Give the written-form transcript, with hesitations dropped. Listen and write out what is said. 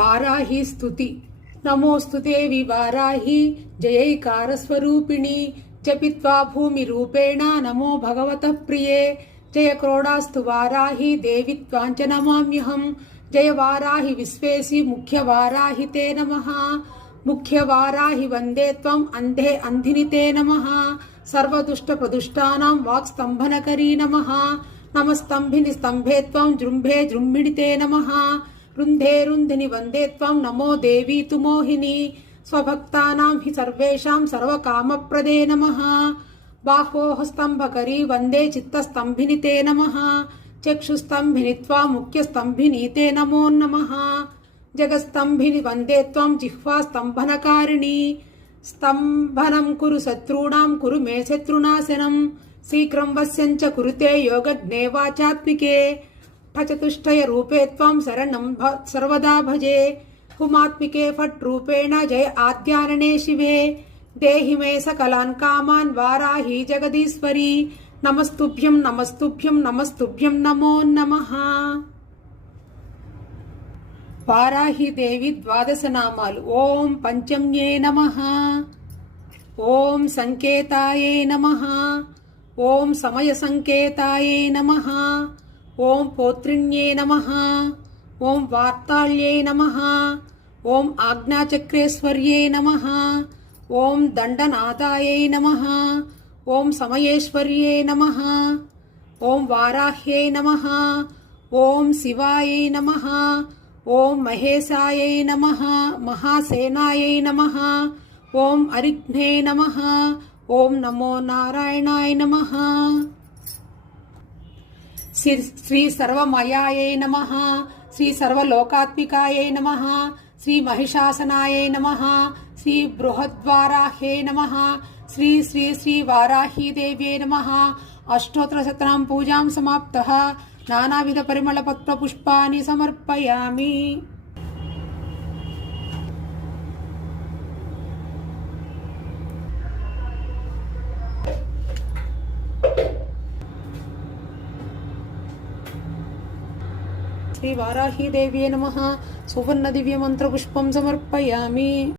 वाराही स्तुति। नमोस्तु देवी वाराही जयैकार स्वरूपिणी जपित्वा भूमि रूपेण नमो भगवतः प्रिये। जय क्रोडास्तु वाराही देवी त्वांच नमाम्यहम्। जय वाराही विश्वेसि मुख्य वाराही ते नमः। मुख्य वाराही वंदे त्वम् अंधे अंधिनि ते नमः। सर्वदुष्ट प्रदुष्टानां वाक्स्तंभनकरी नमः। नमस्तंभिनि स्तंभे त्वं जृंभे जृंभिणि ते नमः। रुंधे रुंधिनि वंदे त्वं नमो देवी तु मोहिनी। स्वभक्तानां हि सर्वेषां सर्वकामप्रदे नमः। बाहोः स्तंभकरी वंदे चित्तस्तंभिनि ते नमः। चक्षुस्तंभिनि त्वा मुख्यस्तंभिनि ते नमो नमः। जगस्तंभिनि वंदे त्वं जिह्वास्तंभनकारिणी। स्तंभनं कुरु शत्रूणां कुरु मे शत्रुनाशनं। शीघ्रं वश्यञ्च कुरुते योगज्ञे वाचात्मिके। फचतुष्टय रूपे त्वं शरणं सर्वदा भजे। हुमात्मिके फट् रूपेण जय आद्यानने शिवे। देहि मे सकलान् कामान् वाराही जगदीश्वरी। नमस्तुभ्यं नमस्तुभ्यं नमस्तुभ्यं नमो नमः। वाराही देवी द्वादश नामालु। ओं पंचम्ये नमः। ओं संकेताये नमः। ओं समय संकेताये नमः। ओं पौत्रिण्ये नमः। ओं वार्ताल्ये नमः। ओं आज्ञाचक्रेश्वर्ये नमः। ओं दंडनादाये नमः। ओं समयेश्वर्ये नमः। ओं वाराह्ये नमः। ओं शिवाये नमः। ओं महेशाये नमः। महासेनाये नमः। ओं अरिघ्ने नमः। ओं नमो नारायणाय नमः। श्री सर्वमयाये नमः। श्री सर्वलोकात्मिकाये नमः। श्री महिषासनाये नमः। श्री बृहद्वाराह्ये नमः। श्री श्री श्री वाराही देव्ये नमः। अष्टोत्तर शतनाम पूजां समाप्तः। नानाविध परिमल पत्र पुष्पाणि समर्पयामि। श्री वाराही देव्ये नमः। सुवर्ण दिव्य मंत्र पुष्पं समर्पयामि।